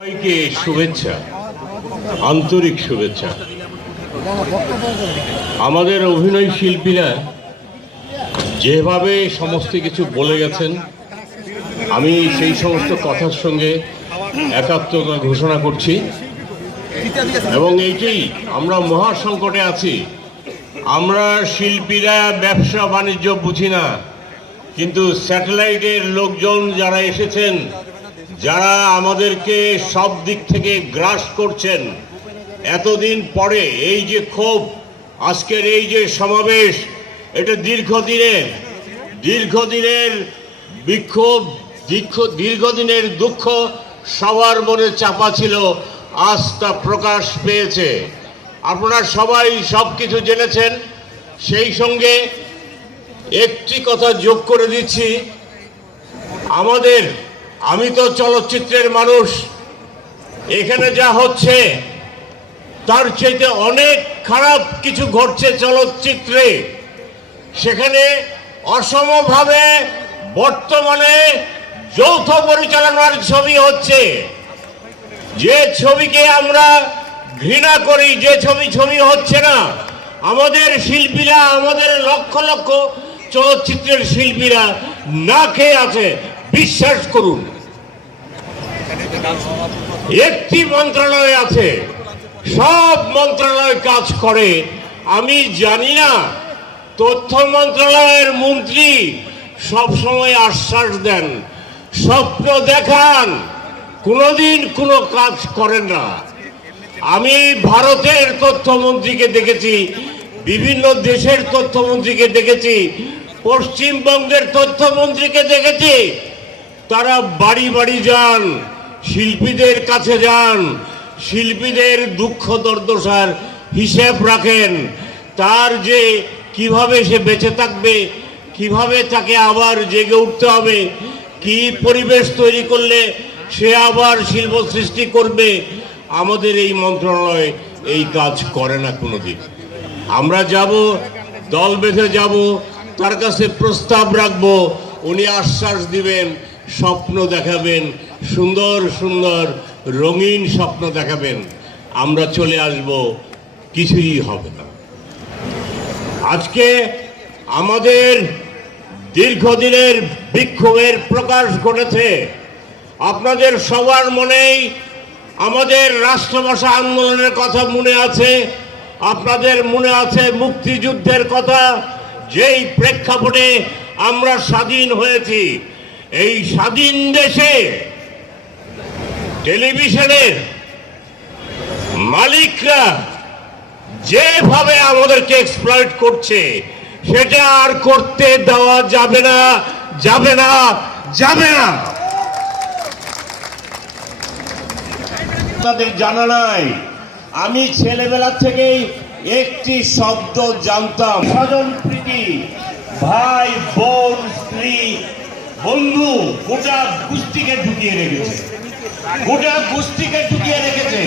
সবাইকে শুভেচ্ছা, আন্তরিক শুভেচ্ছা। আমাদের অভিনয় শিল্পীরা যেভাবে সমস্ত কিছু বলে গেছেন, আমি সেই সমস্ত কথার সঙ্গে একাত্মতা ঘোষণা করছি। এবং এইটাই আমরা মহা সংকটে আছি। আমরা শিল্পীরা ব্যবসা বাণিজ্য বুঝি না, কিন্তু স্যাটেলাইটের লোকজন যারা এসেছেন যারা আমাদেরকে সব দিক থেকে গ্রাস করছেন, এতদিন পরে এই যে ক্ষোভ, আজকের এই যে সমাবেশ, এটা দীর্ঘদিনের দীর্ঘদিনের বিক্ষোভ, দীর্ঘ, দীর্ঘদিনের দুঃখ সবার মনে চাপা ছিল আজ তা প্রকাশ পেয়েছে। আপনারা সবাই সব কিছু জেনেছেন, সেই সঙ্গে একটি কথা যোগ করে দিচ্ছি, আমাদের আমি তো চলচ্চিত্রের মানুষ। এখানে যা হচ্ছে, তার চাইতে অনেক খারাপ কিছু ঘটছে চলচ্চিত্রে। সেখানে অসমভাবে বর্তমানে যৌথ পরিচালনার ছবি হচ্ছে। যে ছবিকে আমরা ঘৃণা করি, যে ছবি ছবি হচ্ছে না, আমাদের শিল্পীরা, আমাদের লক্ষ লক্ষ চলচ্চিত্রের শিল্পীরা না খেয়ে আছে। বিশ্বাস করুন। একটি মন্ত্রণালয় আছে। সব মন্ত্রণালয় কাজ করে। আমি জানি না, তথ্য মন্ত্রণালয়ের মন্ত্রী সব সময় আশ্বাস দেন, স্বপ্ন দেখান, কোনোদিন কোনো কাজ করেন না। আমি ভারতের তথ্যমন্ত্রীকে দেখেছি, বিভিন্ন দেশের তথ্যমন্ত্রীকে দেখেছি, পশ্চিমবঙ্গের তথ্যমন্ত্রীকে দেখেছি। তারা বাড়ি বাড়ি যান শিল্পীদের কাছে যান, শিল্পীদের দুঃখ দুর্দশার হিসেব রাখেন। তার যে কীভাবে সে বেঁচে থাকবে, কীভাবে তাকে আবার জেগে উঠতে হবে, কি পরিবেশ তৈরি করলে সে আবার শিল্প সৃষ্টি করবে, আমাদের এই মন্ত্রণালয় এই কাজ করে না কোনোদিন। আমরা যাব, দল বেঁধে যাব, তার কাছে প্রস্তাব রাখব, উনি আশ্বাস দিবেন, স্বপ্ন দেখাবেন সুন্দর সুন্দর রঙিন স্বপ্ন দেখাবেন। আমরা চলে আসব, কিছুই হবে না। আজকে আমাদের দীর্ঘদিনের বিক্ষোভের প্রকাশ ঘটেছে। আপনাদের সবার মনেই আমাদের রাষ্ট্রভাষা আন্দোলনের কথা মনে আছে। আপনাদের মনে আছে মুক্তিযুদ্ধের কথা। যেই প্রেক্ষাপটে আমরা স্বাধীন হয়েছি, এই স্বাধীন দেশে টেলিভিশনের মালিকরা যেভাবে আমাদেরকে এক্সপ্লয়েট করছে, সেটা আর করতে দেওয়া যাবে না যাবে না যাবে না। তাদের জানা নাই। আমি ছেলেবেলা থেকেই একটি শব্দ জানতাম। স্বজন প্রীতি, ভাই, বোন, স্ত্রী, বন্ধু গোটা গোষ্ঠীকে ঢুকিয়ে রেখেছে। গোটা গোষ্ঠীকে ঢুকিয়ে রেখেছে।